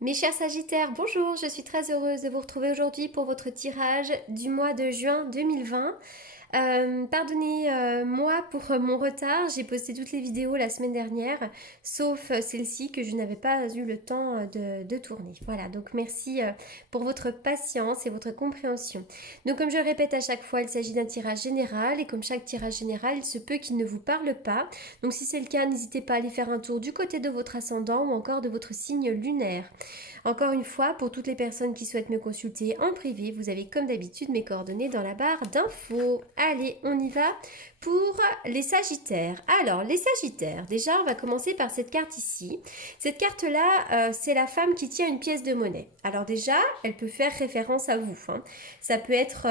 Mes chers Sagittaires, bonjour, je suis très heureuse de vous retrouver aujourd'hui pour votre tirage du mois de juin 2020. Pardonnez-moi pour mon retard, j'ai posté toutes les vidéos la semaine dernière, sauf celle-ci que je n'avais pas eu le temps de tourner. Voilà, donc merci pour votre patience et votre compréhension. Donc comme je le répète à chaque fois, il s'agit d'un tirage général et comme chaque tirage général, il se peut qu'il ne vous parle pas. Donc si c'est le cas, n'hésitez pas à aller faire un tour du côté de votre ascendant ou encore de votre signe lunaire. Encore une fois, pour toutes les personnes qui souhaitent me consulter en privé, vous avez comme d'habitude mes coordonnées dans la barre d'infos. Allez, on y va pour les Sagittaires. Alors, les Sagittaires, déjà, on va commencer par cette carte ici. Cette carte-là, c'est la femme qui tient une pièce de monnaie. Alors déjà, elle peut faire référence à vous. Ça peut être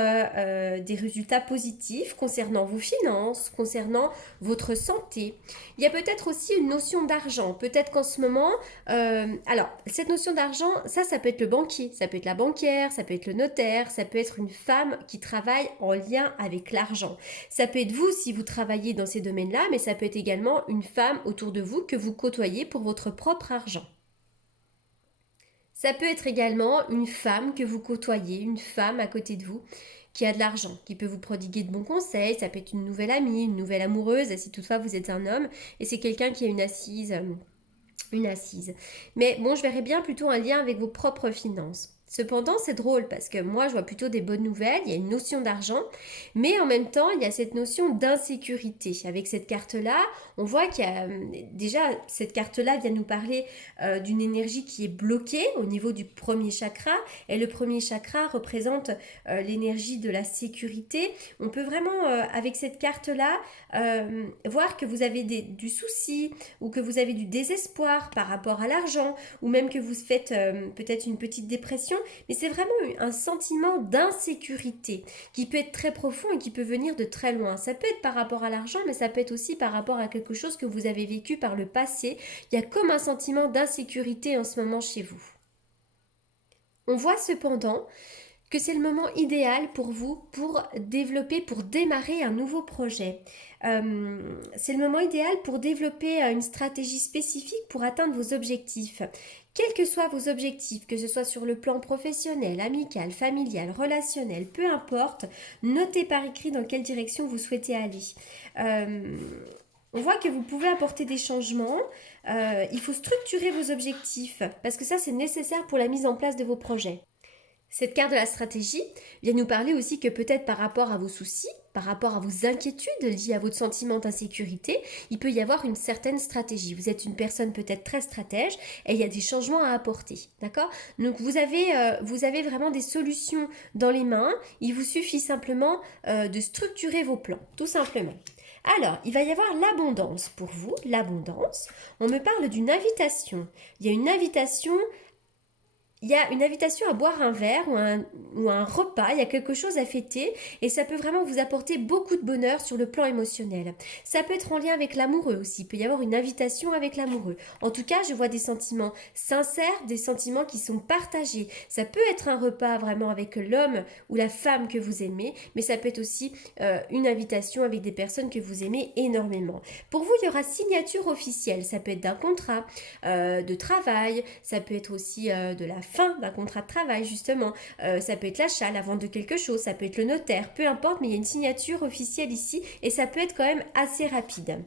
des résultats positifs concernant vos finances, concernant votre santé. Il y a peut-être aussi une notion d'argent. Peut-être qu'en ce moment, alors, cette notion d'argent, ça peut être le banquier, ça peut être la banquière, ça peut être le notaire, ça peut être une femme qui travaille en lien avec l'argent. Ça peut être vous si vous travaillez dans ces domaines-là, mais ça peut être également une femme autour de vous que vous côtoyez pour votre propre argent. Ça peut être également une femme que vous côtoyez, une femme à côté de vous qui a de l'argent, qui peut vous prodiguer de bons conseils. Ça peut être une nouvelle amie, une nouvelle amoureuse, si toutefois vous êtes un homme et c'est quelqu'un qui a une assise. Mais bon, je verrais bien plutôt un lien avec vos propres finances. Cependant, c'est drôle parce que moi, je vois plutôt des bonnes nouvelles, il y a une notion d'argent, mais en même temps, il y a cette notion d'insécurité. Avec cette carte-là, on voit qu'il y a déjà, cette carte-là vient nous parler d'une énergie qui est bloquée au niveau du premier chakra, et le premier chakra représente l'énergie de la sécurité. On peut vraiment, avec cette carte-là, voir que vous avez du souci ou que vous avez du désespoir par rapport à l'argent ou même que vous faites peut-être une petite dépression, mais c'est vraiment un sentiment d'insécurité qui peut être très profond et qui peut venir de très loin. Ça peut être par rapport à l'argent, mais ça peut être aussi par rapport à quelque chose que vous avez vécu par le passé. Il y a comme un sentiment d'insécurité en ce moment chez vous. On voit cependant que c'est le moment idéal pour vous pour développer, pour démarrer un nouveau projet. C'est le moment idéal pour développer une stratégie spécifique pour atteindre vos objectifs. Quels que soient vos objectifs, que ce soit sur le plan professionnel, amical, familial, relationnel, peu importe, notez par écrit dans quelle direction vous souhaitez aller. On voit que vous pouvez apporter des changements. Il faut structurer vos objectifs parce que ça, c'est nécessaire pour la mise en place de vos projets. Cette carte de la stratégie vient nous parler aussi que peut-être par rapport à vos soucis, par rapport à vos inquiétudes liées à votre sentiment d'insécurité, il peut y avoir une certaine stratégie. Vous êtes une personne peut-être très stratège et il y a des changements à apporter, d'accord? Donc vous avez vraiment des solutions dans les mains. Il vous suffit simplement de structurer vos plans, tout simplement. Alors, il va y avoir l'abondance pour vous, l'abondance. On me parle d'une invitation. Il y a une invitation à boire un verre ou un repas, il y a quelque chose à fêter et ça peut vraiment vous apporter beaucoup de bonheur sur le plan émotionnel. Ça peut être en lien avec l'amoureux aussi, il peut y avoir une invitation avec l'amoureux. En tout cas, je vois des sentiments sincères, des sentiments qui sont partagés. Ça peut être un repas vraiment avec l'homme ou la femme que vous aimez, mais ça peut être aussi une invitation avec des personnes que vous aimez énormément. Pour vous, il y aura signature officielle, ça peut être d'un contrat de travail, ça peut être aussi de la fin d'un contrat de travail justement, ça peut être l'achat, la vente de quelque chose, ça peut être le notaire, peu importe, mais il y a une signature officielle ici et ça peut être quand même assez rapide.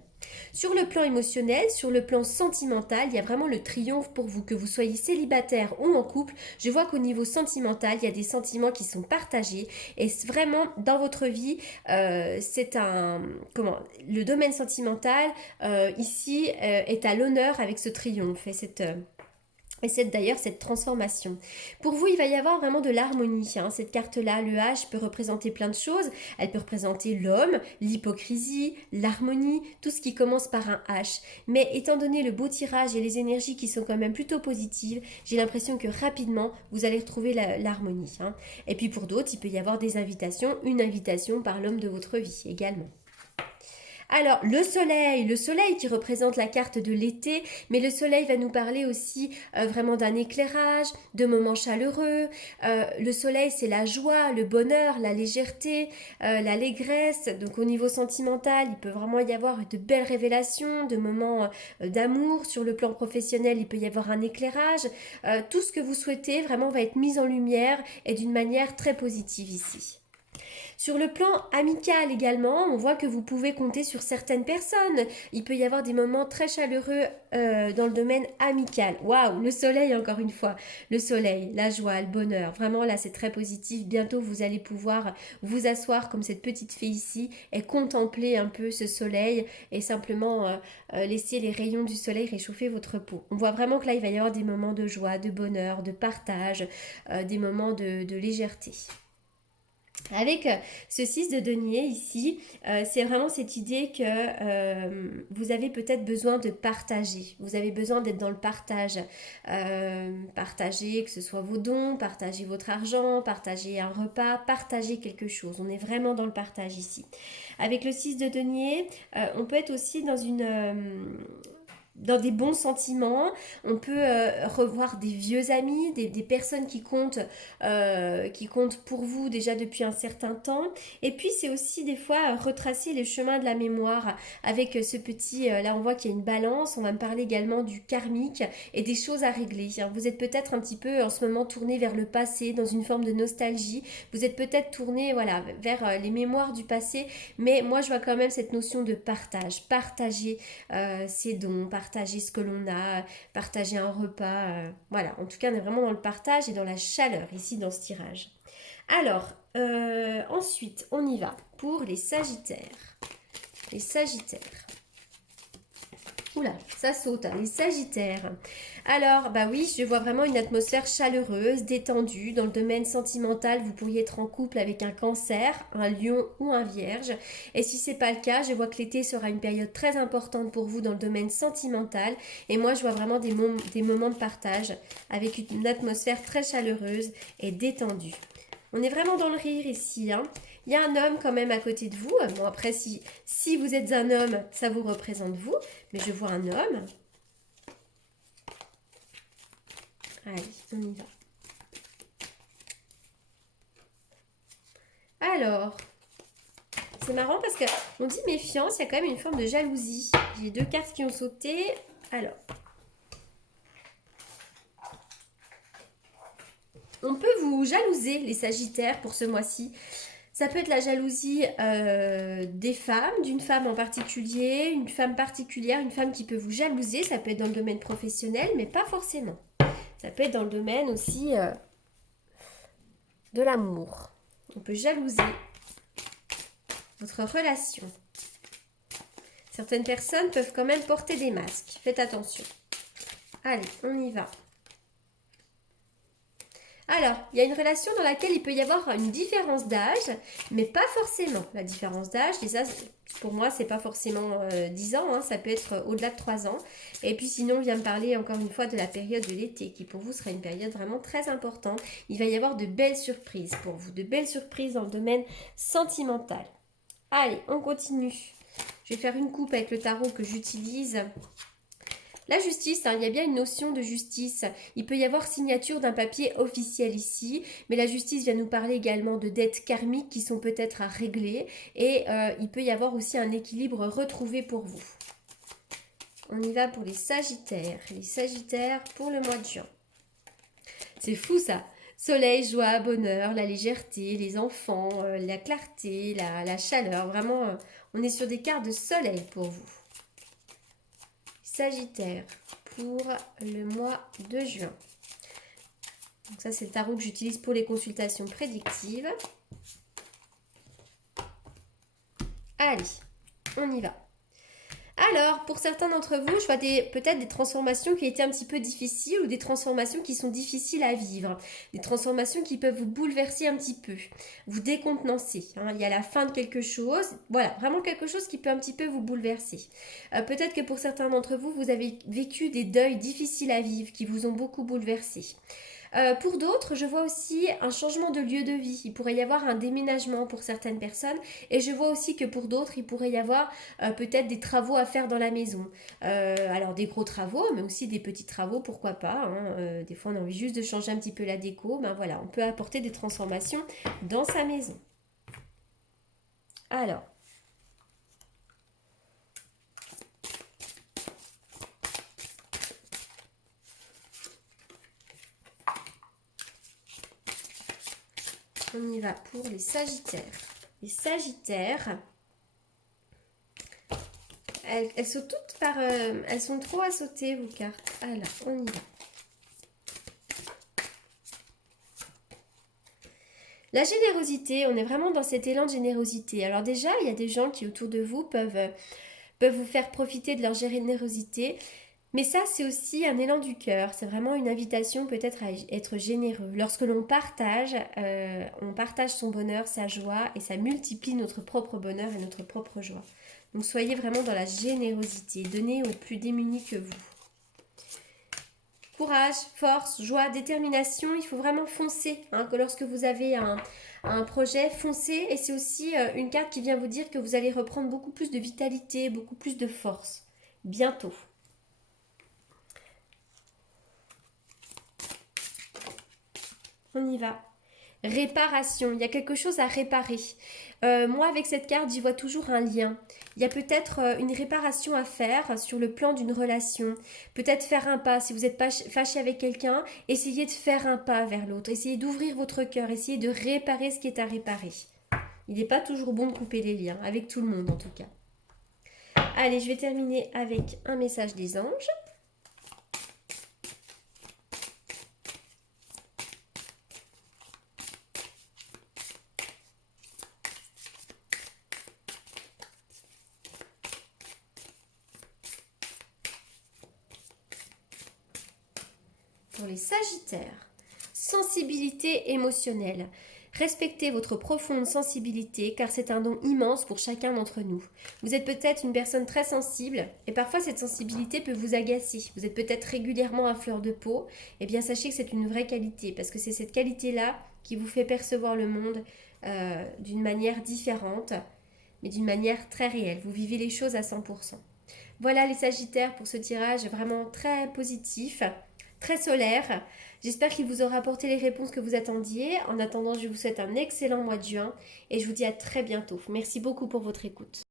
Sur le plan émotionnel, sur le plan sentimental, il y a vraiment le triomphe pour vous, que vous soyez célibataire ou en couple. Je vois qu'au niveau sentimental, il y a des sentiments qui sont partagés et vraiment dans votre vie, c'est le domaine sentimental ici est à l'honneur avec ce triomphe et c'est d'ailleurs cette transformation. Pour vous, il va y avoir vraiment de l'harmonie. Cette carte-là, le H, peut représenter plein de choses. Elle peut représenter l'homme, l'hypocrisie, l'harmonie, tout ce qui commence par un H. Mais étant donné le beau tirage et les énergies qui sont quand même plutôt positives, j'ai l'impression que rapidement, vous allez retrouver l'harmonie. Et puis pour d'autres, il peut y avoir des invitations, une invitation par l'homme de votre vie également. Alors, le soleil qui représente la carte de l'été, mais le soleil va nous parler aussi vraiment d'un éclairage, de moments chaleureux. Le soleil, c'est la joie, le bonheur, la légèreté, l'allégresse. Donc, au niveau sentimental, il peut vraiment y avoir de belles révélations, de moments d'amour. Sur le plan professionnel, il peut y avoir un éclairage. Tout ce que vous souhaitez vraiment va être mis en lumière et d'une manière très positive ici. Sur le plan amical également, on voit que vous pouvez compter sur certaines personnes. Il peut y avoir des moments très chaleureux dans le domaine amical. Waouh, le soleil encore une fois. Le soleil, la joie, le bonheur. Vraiment là, c'est très positif. Bientôt, vous allez pouvoir vous asseoir comme cette petite fille ici et contempler un peu ce soleil et simplement laisser les rayons du soleil réchauffer votre peau. On voit vraiment que là, il va y avoir des moments de joie, de bonheur, de partage, des moments de légèreté. Avec ce 6 de denier ici, c'est vraiment cette idée que vous avez peut-être besoin de partager. Vous avez besoin d'être dans le partage. Partager que ce soit vos dons, partager votre argent, partager un repas, partager quelque chose. On est vraiment dans le partage ici. Avec le 6 de denier, on peut être aussi dans des bons sentiments, on peut revoir des vieux amis, des personnes qui comptent pour vous déjà depuis un certain temps. Et puis c'est aussi des fois retracer les chemins de la mémoire avec ce petit, là on voit qu'il y a une balance, on va me parler également du karmique et des choses à régler. Vous êtes peut-être un petit peu en ce moment tourné vers le passé, dans une forme de nostalgie, vous êtes peut-être tourné voilà, vers les mémoires du passé, mais moi je vois quand même cette notion de partage, partager ses dons, partager ce que l'on a, partager un repas. Voilà, en tout cas, on est vraiment dans le partage et dans la chaleur ici dans ce tirage. Alors, ensuite, on y va pour les Sagittaires. Les Sagittaires. Oula, ça saute, hein, les Sagittaires. Alors, bah oui, je vois vraiment une atmosphère chaleureuse, détendue. Dans le domaine sentimental, vous pourriez être en couple avec un Cancer, un Lion ou un Vierge. Et si c'est pas le cas, je vois que l'été sera une période très importante pour vous dans le domaine sentimental. Et moi, je vois vraiment des moments de partage avec une atmosphère très chaleureuse et détendue. On est vraiment dans le rire ici, hein. Il y a un homme quand même à côté de vous. Bon, après, si vous êtes un homme, ça vous représente vous. Mais je vois un homme. Allez, on y va. Alors, c'est marrant parce qu'on dit méfiance, il y a quand même une forme de jalousie. J'ai deux cartes qui ont sauté. Alors, on peut vous jalouser, les Sagittaires, pour ce mois-ci. Ça peut être la jalousie des femmes, d'une femme en particulier, une femme particulière, une femme qui peut vous jalouser. Ça peut être dans le domaine professionnel, mais pas forcément. Ça peut être dans le domaine aussi de l'amour. On peut jalouser votre relation. Certaines personnes peuvent quand même porter des masques. Faites attention. Allez, on y va. Alors, il y a une relation dans laquelle il peut y avoir une différence d'âge, mais pas forcément. La différence d'âge, déjà, pour moi, c'est pas forcément 10 ans, hein, ça peut être au-delà de 3 ans. Et puis sinon, on vient me parler encore une fois de la période de l'été, qui pour vous sera une période vraiment très importante. Il va y avoir de belles surprises pour vous, de belles surprises dans le domaine sentimental. Allez, on continue. Je vais faire une coupe avec le tarot que j'utilise. La justice, hein, il y a bien une notion de justice. Il peut y avoir signature d'un papier officiel ici, mais la justice vient nous parler également de dettes karmiques qui sont peut-être à régler et il peut y avoir aussi un équilibre retrouvé pour vous. On y va pour les Sagittaires. Les Sagittaires pour le mois de juin. C'est fou ça. Soleil, joie, bonheur, la légèreté, les enfants, la clarté, la chaleur. Vraiment, on est sur des cartes de soleil pour vous. Sagittaire pour le mois de juin. Donc ça, c'est le tarot que j'utilise pour les consultations prédictives. Allez, on y va. Alors, pour certains d'entre vous, je vois peut-être des transformations qui étaient un petit peu difficiles ou des transformations qui sont difficiles à vivre. Des transformations qui peuvent vous bouleverser un petit peu, vous décontenancer. Hein. Il y a la fin de quelque chose. Voilà, vraiment quelque chose qui peut un petit peu vous bouleverser. Peut-être que pour certains d'entre vous, vous avez vécu des deuils difficiles à vivre qui vous ont beaucoup bouleversé. Pour d'autres, je vois aussi un changement de lieu de vie. Il pourrait y avoir un déménagement pour certaines personnes. Et je vois aussi que pour d'autres, il pourrait y avoir peut-être des travaux à faire dans la maison. Alors des gros travaux, mais aussi des petits travaux, pourquoi pas, hein. Des fois, on a envie juste de changer un petit peu la déco. Ben voilà, on peut apporter des transformations dans sa maison. Alors, on y va pour les Sagittaires. Les Sagittaires, elles sont toutes par... elles sont trop à sauter, vos cartes. Alors, on y va. La générosité, on est vraiment dans cet élan de générosité. Alors déjà, il y a des gens qui autour de vous peuvent vous faire profiter de leur générosité. Mais ça, c'est aussi un élan du cœur. C'est vraiment une invitation peut-être à être généreux. Lorsque on partage son bonheur, sa joie, et ça multiplie notre propre bonheur et notre propre joie. Donc soyez vraiment dans la générosité. Donnez aux plus démunis que vous. Courage, force, joie, détermination, il faut vraiment foncer. Hein, que lorsque vous avez un projet, foncez. Et c'est aussi une carte qui vient vous dire que vous allez reprendre beaucoup plus de vitalité, beaucoup plus de force. Bientôt. On y va. Réparation, il y a quelque chose à réparer. Moi, avec cette carte, j'y vois toujours un lien. Il y a peut-être une réparation à faire sur le plan d'une relation. Peut-être faire un pas. Si vous êtes fâché avec quelqu'un, essayez de faire un pas vers l'autre. Essayez d'ouvrir votre cœur. Essayez de réparer ce qui est à réparer. Il n'est pas toujours bon de couper les liens, avec tout le monde en tout cas. Allez, je vais terminer avec un message des anges. Pour les Sagittaires, sensibilité émotionnelle. Respectez votre profonde sensibilité car c'est un don immense pour chacun d'entre nous. Vous êtes peut-être une personne très sensible et parfois cette sensibilité peut vous agacer. Vous êtes peut-être régulièrement à fleur de peau. Eh bien sachez que c'est une vraie qualité parce que c'est cette qualité-là qui vous fait percevoir le monde d'une manière différente mais d'une manière très réelle. Vous vivez les choses à 100%. Voilà les Sagittaires pour ce tirage vraiment très positif, très solaire. J'espère qu'il vous aura apporté les réponses que vous attendiez. En attendant, je vous souhaite un excellent mois de juin et je vous dis à très bientôt. Merci beaucoup pour votre écoute.